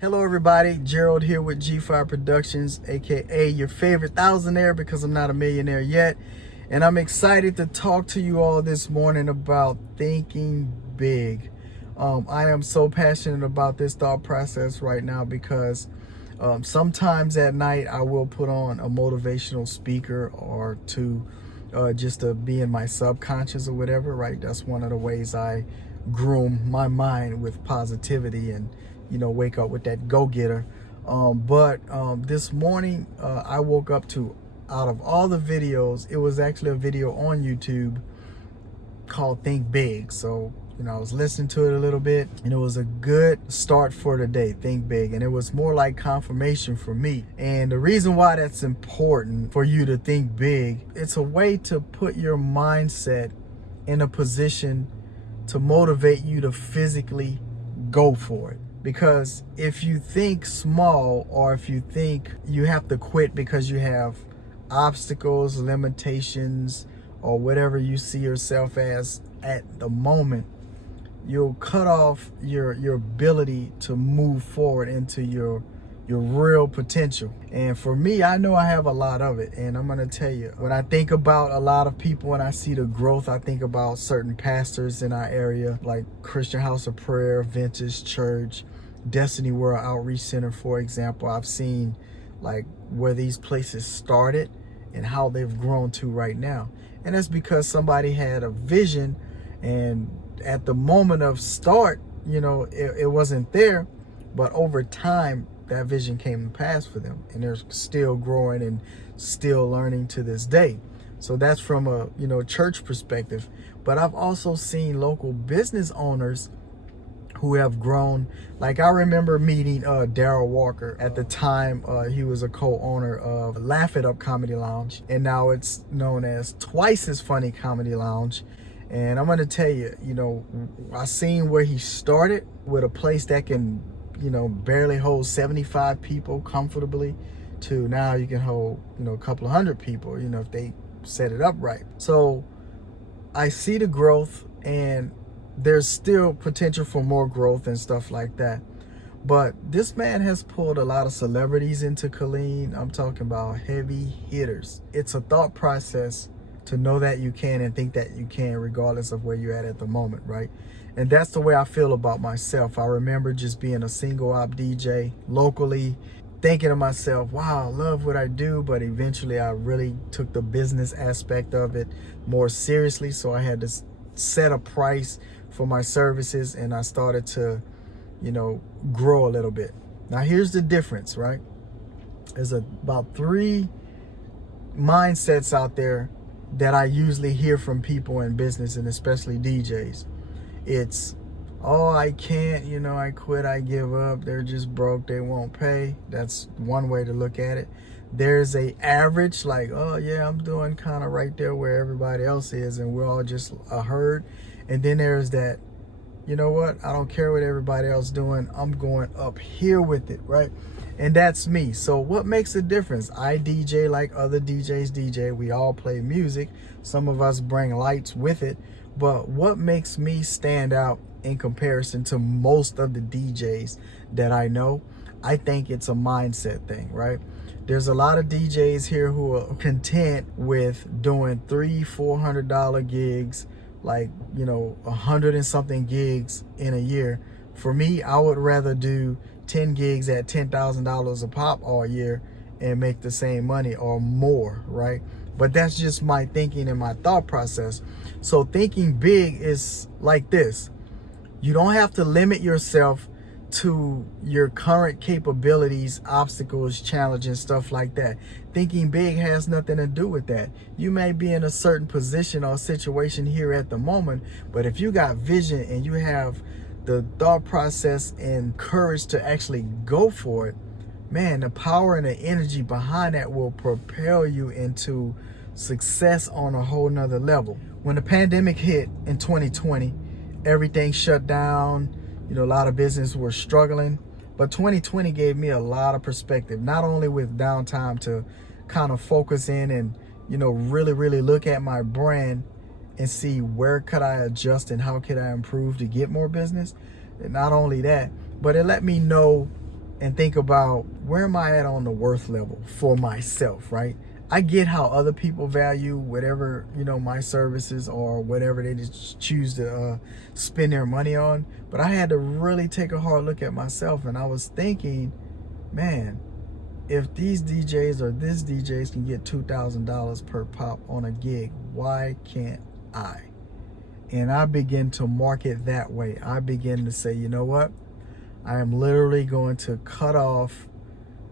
Hello everybody, Gerald here with G5 Productions, aka your favorite Thousandaire because I'm not a millionaire yet. And I'm excited to talk to you all this morning about thinking big. I am so passionate about this thought process right now because sometimes at night I will put on a motivational speaker or two just to be in my subconscious or whatever, right? That's one of the ways I groom my mind with positivity and wake up with that go-getter. But this morning I woke up to, out of all the videos, it was actually a video on YouTube called Think Big. So I was listening to it a little bit and it was a good start for the day. Think big. And it was more like confirmation for me. And the reason why that's important for you to think big, it's a way to put your mindset in a position to motivate you to physically go for it. Because if you think small, or if you think you have to quit because you have obstacles, limitations, or whatever you see yourself as at the moment, you'll cut off your ability to move forward into your real potential. And for me, I know I have a lot of it. And I'm going to tell you, when I think about a lot of people and I see the growth, I think about certain pastors in our area, like Christian House of Prayer, Vintage Church, Destiny World Outreach Center, for example. I've seen like where these places started and how they've grown to right now. And that's because somebody had a vision, and at the moment of start, it wasn't there, but over time, that vision came to pass for them, and they're still growing and still learning to this day. So that's from a church perspective. But I've also seen local business owners who have grown. Like I remember meeting Daryl Walker. At the time, he was a co-owner of Laugh It Up Comedy Lounge, and now it's known as Twice as Funny Comedy Lounge. And I'm gonna tell you, I seen where he started with a place that can barely hold 75 people comfortably, to now you can hold a couple of hundred people if they set it up right. So I see the growth, and there's still potential for more growth and stuff like that. But this man has pulled a lot of celebrities into Killeen. I'm talking about heavy hitters. It's a thought process to know that you can and think that you can, regardless of where you're at the moment, right? And that's the way I feel about myself. I remember just being a single op DJ locally, thinking to myself, wow, I love what I do. But eventually I really took the business aspect of it more seriously. So I had to set a price for my services, and I started to, grow a little bit. Now here's the difference, right? There's about 3 mindsets out there that I usually hear from people in business, and especially DJs. It's, oh, I can't, I quit, I give up, they're just broke, they won't pay. That's one way to look at it. There's a average, like, oh yeah, I'm doing kind of right there where everybody else is, and we're all just a herd. And then there's that, you know what, I don't care what everybody else doing, I'm going up here with it, right? And that's me. So what makes a difference? I DJ like other DJs DJ. We all play music. Some of us bring lights with it. But what makes me stand out in comparison to most of the DJs that I know? I think it's a mindset thing, right? There's a lot of DJs here who are content with doing $300-400 gigs, like, 100 and something gigs in a year. For me, I would rather do 10 gigs at $10,000 a pop all year and make the same money or more, right? But that's just my thinking and my thought process. So thinking big is like this. You don't have to limit yourself to your current capabilities, obstacles, challenges, stuff like that. Thinking big has nothing to do with that. You may be in a certain position or situation here at the moment, but if you got vision and you have the thought process and courage to actually go for it, man, the power and the energy behind that will propel you into success on a whole nother level. When the pandemic hit in 2020, everything shut down. A lot of business were struggling, but 2020 gave me a lot of perspective, not only with downtime to kind of focus in and, really look at my brand and see where could I adjust and how could I improve to get more business. And not only that, but it let me know and think about, where am I at on the worth level for myself, right? I get how other people value whatever, my services or whatever they just choose to spend their money on. But I had to really take a hard look at myself, and I was thinking, man, if these DJs or this DJs can get $2,000 per pop on a gig, why can't I? And I begin to market that way. I begin to say, you know what? I am literally going to cut off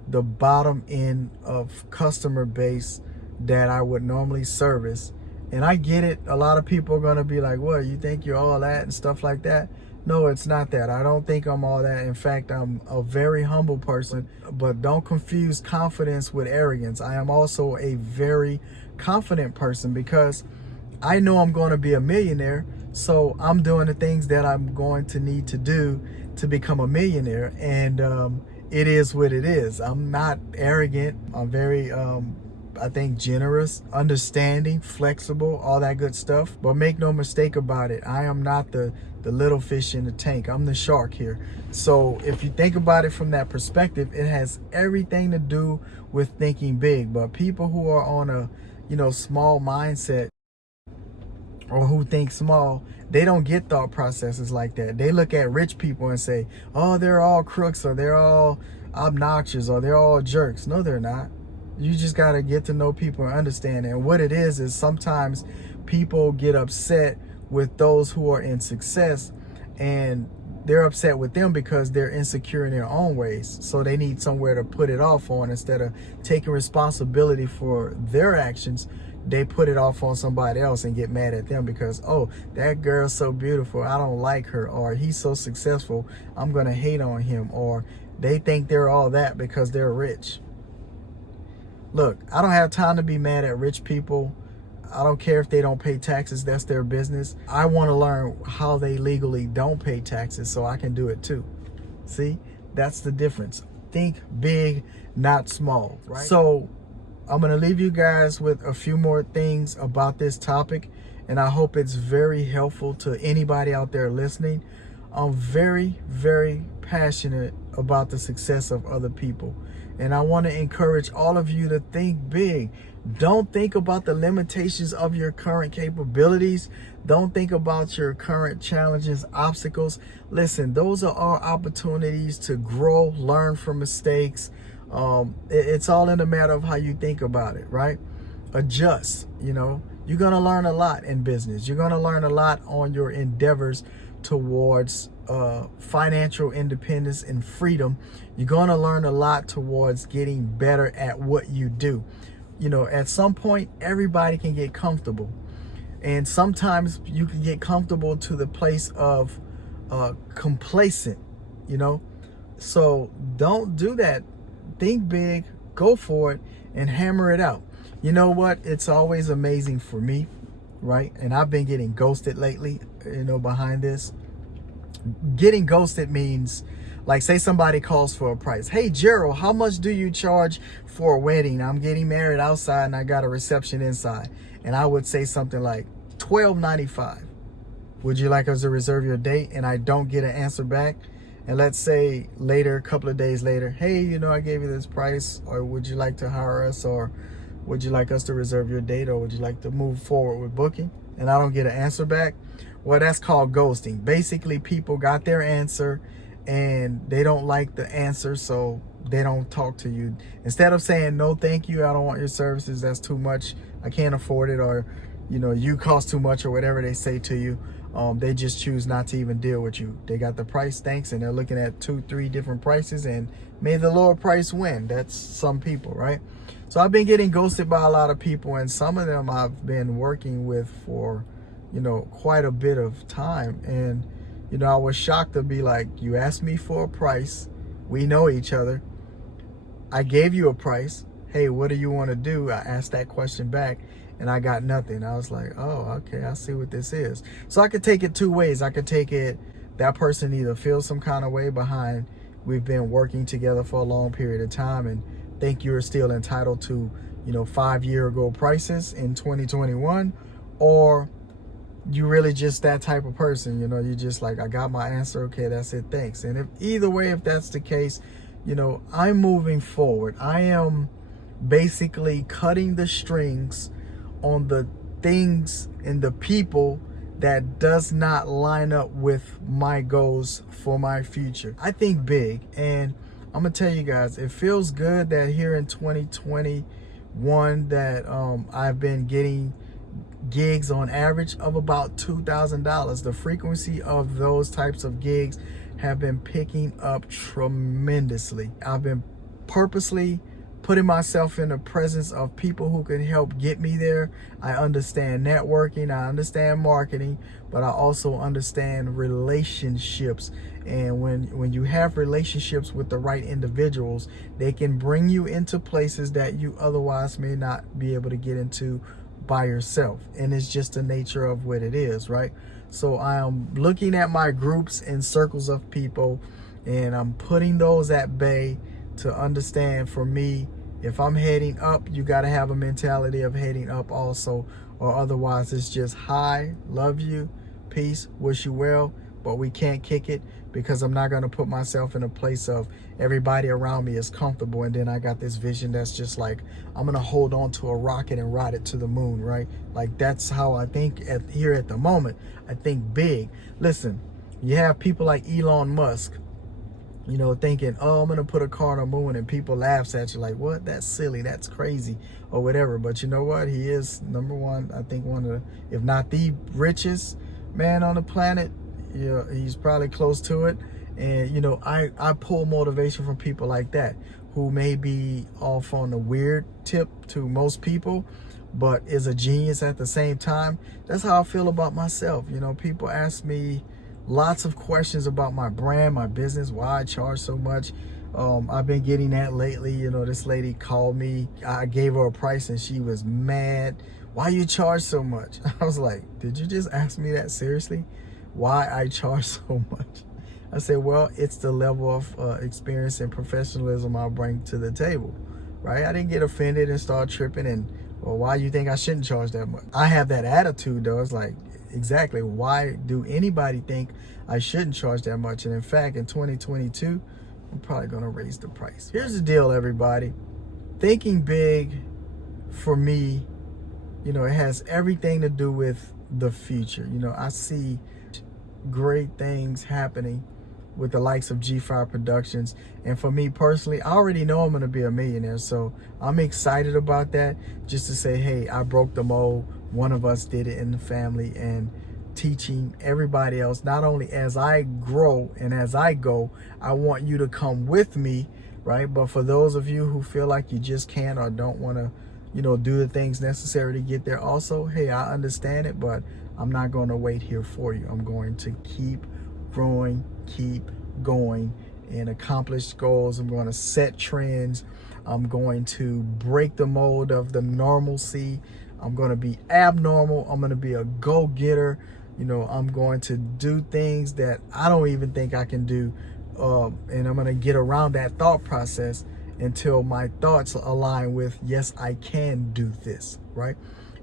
the bottom end of customer base that I would normally service. And I get it. A lot of people are going to be like, what, you think you're all that and stuff like that? No, it's not that. I don't think I'm all that. In fact, I'm a very humble person. But don't confuse confidence with arrogance. I am also a very confident person because I know I'm going to be a millionaire. So I'm doing the things that I'm going to need to do to become a millionaire. And it is what it is. I'm not arrogant. I'm very, I think, generous, understanding, flexible, all that good stuff. But make no mistake about it, I am not the little fish in the tank. I'm the shark here. So if you think about it from that perspective, it has everything to do with thinking big. But people who are on a, small mindset, or who think small, they don't get thought processes like that. They look at rich people and say, oh, they're all crooks, or they're all obnoxious, or they're all jerks. No, they're not. You just got to get to know people and understand. And what it is sometimes people get upset with those who are in success, and they're upset with them because they're insecure in their own ways. So they need somewhere to put it off on. Instead of taking responsibility for their actions, they put it off on somebody else and get mad at them because, oh, that girl's so beautiful, I don't like her. Or he's so successful, I'm going to hate on him. Or they think they're all that because they're rich. Look, I don't have time to be mad at rich people. I don't care if they don't pay taxes. That's their business. I want to learn how they legally don't pay taxes so I can do it too. See, that's the difference. Think big, not small, right? So I'm going to leave you guys with a few more things about this topic, and I hope it's very helpful to anybody out there listening. I'm very, very passionate about the success of other people, and I want to encourage all of you to think big. Don't think about the limitations of your current capabilities. Don't think about your current challenges, obstacles. Listen, those are our opportunities to grow, learn from mistakes. It's all in a matter of how you think about it, right? Adjust. You're going to learn a lot in business. You're going to learn a lot on your endeavors towards financial independence and freedom. You're going to learn a lot towards getting better at what you do. At some point, everybody can get comfortable. And sometimes you can get comfortable to the place of complacent, So don't do that. Think big, go for it, and hammer it out. You know what? It's always amazing for me, right? And I've been getting ghosted lately, behind this. Getting ghosted means, like, say somebody calls for a price. Hey, Gerald, how much do you charge for a wedding? I'm getting married outside and I got a reception inside. And I would say something like $12.95. Would you like us to reserve your date? And I don't get an answer back. And let's say later, a couple of days later, hey, I gave you this price, or would you like to hire us, or would you like us to reserve your date, or would you like to move forward with booking? And I don't get an answer back. Well, that's called ghosting. Basically, people got their answer and they don't like the answer, so they don't talk to you. Instead of saying, no, thank you, I don't want your services, that's too much, I can't afford it, or, you cost too much, or whatever they say to you, they just choose not to even deal with you. They got the price, thanks, and they're looking at 2-3 different prices, and may the lower price win. That's some people, right? So I've been getting ghosted by a lot of people, and some of them I've been working with for, quite a bit of time. And, I was shocked to be like, you asked me for a price. We know each other. I gave you a price. Hey, what do you want to do? I asked that question back and I got nothing. I was like, oh, okay, I see what this is. So I could take it two ways. I could take it, that person either feels some kind of way behind we've been working together for a long period of time and think you're still entitled to, 5-year ago prices in 2021, or you really just that type of person, you just like, I got my answer, okay, that's it, thanks. And if either way, if that's the case, I'm moving forward. I am basically cutting the strings on the things and the people that does not line up with my goals for my future. I think big, and I'm gonna tell you guys, it feels good that here in 2021 that I've been getting gigs on average of about $2,000. The frequency of those types of gigs have been picking up tremendously. I've been purposely putting myself in the presence of people who can help get me there. I understand networking, I understand marketing, but I also understand relationships. And when you have relationships with the right individuals, they can bring you into places that you otherwise may not be able to get into by yourself. And it's just the nature of what it is, right? So I am looking at my groups and circles of people, and I'm putting those at bay to understand, for me, if I'm heading up, you got to have a mentality of heading up also, or otherwise it's just hi, love you, peace, wish you well, but we can't kick it, because I'm not going to put myself in a place of everybody around me is comfortable, and then I got this vision that's just like, I'm going to hold on to a rocket and ride it to the moon, right? Like, that's how I think here at the moment. I think big. Listen, you have people like Elon Musk, thinking, oh, I'm going to put a car on the moon, and people laughs at you like, what? That's silly. That's crazy, or whatever. But you know what? He is number one, I think one of the, if not the richest man on the planet. He's probably close to it. And, I pull motivation from people like that, who may be off on the weird tip to most people, but is a genius at the same time. That's how I feel about myself. People ask me lots of questions about my brand, my business, why I charge so much. I've been getting that lately. This lady called me. I gave her a price and she was mad. Why you charge so much? I was like, did you just ask me that seriously? Why I charge so much? I said, well, it's the level of experience and professionalism I bring to the table, right? I didn't get offended and start tripping and, well, why you think I shouldn't charge that much? I have that attitude though. It's like, exactly, why do anybody think I shouldn't charge that much? And in fact, in 2022, I'm probably gonna raise the price. Here's the deal, everybody. Thinking big, for me, it has everything to do with the future. I see great things happening with the likes of G5 Productions, and for me personally, I already know I'm gonna be a millionaire, so I'm excited about that. Just to say, hey, I broke the mold. One of us did it in the family, and teaching everybody else, not only as I grow and as I go, I want you to come with me, right? But for those of you who feel like you just can't or don't want to, do the things necessary to get there also, hey, I understand it, but I'm not going to wait here for you. I'm going to keep growing, keep going, and accomplish goals. I'm going to set trends. I'm going to break the mold of the normalcy. I'm going to be abnormal. I'm going to be a go-getter. I'm going to do things that I don't even think I can do. And I'm going to get around that thought process until my thoughts align with, yes, I can do this, right?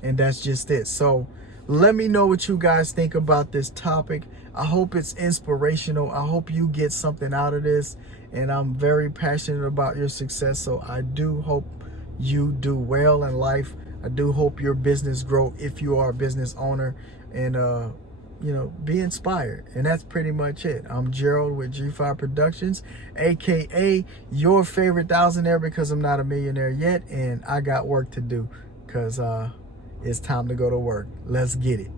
And that's just it. So let me know what you guys think about this topic. I hope it's inspirational. I hope you get something out of this. And I'm very passionate about your success. So I do hope you do well in life. I do hope your business grow if you are a business owner. And, be inspired. And that's pretty much it. I'm Gerald with G5 Productions, aka your favorite thousandaire, because I'm not a millionaire yet. And I got work to do, because it's time to go to work. Let's get it.